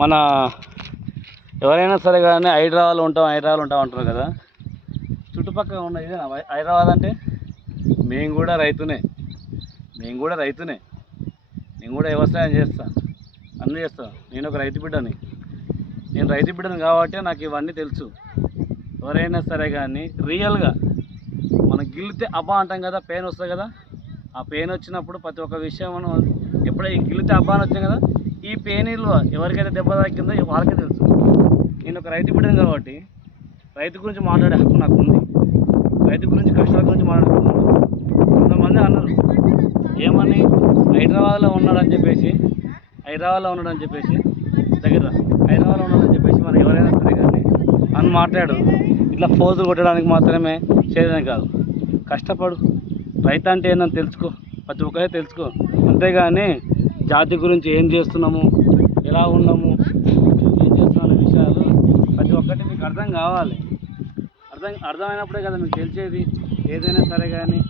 మన ఎవరైనా సరే కానీ హైదరాబాద్లో ఉంటాం అంటారు కదా. చుట్టుపక్కల ఉన్న ఇదేనా హైదరాబాద్ అంటే? మేము కూడా రైతునే, నేను కూడా వ్యవసాయం చేస్తాను, అన్నీ చేస్తాను. నేను ఒక రైతు బిడ్డని కాబట్టి నాకు ఇవన్నీ తెలుసు. ఎవరైనా సరే కానీ రియల్గా మనం గిల్లితే అబ్బా అంటాం కదా, పెయిన్ వస్తుంది కదా. ఆ పెయిన్ వచ్చినప్పుడు ప్రతి ఒక్క విషయం మనం ఎప్పుడైతే ఈ గిల్లితే అబ్బా అని వచ్చాం కదా, ఈ పెయిన్ ఎవరికైతే దెబ్బ తాకిందో వాళ్ళకే తెలుసు. నేను ఒక రైతు బిడ్డను కాబట్టి రైతు గురించి మాట్లాడే హక్కు నాకు ఉంది, రైతు గురించి కష్టాల గురించి మాట్లాడే హక్కు ఉంది. కొంతమంది అన్నారు ఏమని, హైదరాబాద్లో ఉన్నాడని చెప్పేసి మనం ఎవరైనా సరే కానీ అని మాట్లాడు. ఇట్లా ఫోజులు కొట్టడానికి మాత్రమే చేయడం కాదు, కష్టపడు. రైతు అంటే ఏందని తెలుసుకో, ప్రతి ఒక్కరే తెలుసుకో. అంతేగాని జాతి గురించి ఏం చేస్తున్నాము, ఎలా ఉన్నాము, ఏం చేస్తున్న విషయాలు ప్రతి ఒక్కటి మీకు అర్థం కావాలి. అర్థమైనప్పుడే కదా మీకు తెలిసేది ఏదైనా సరే కానీ.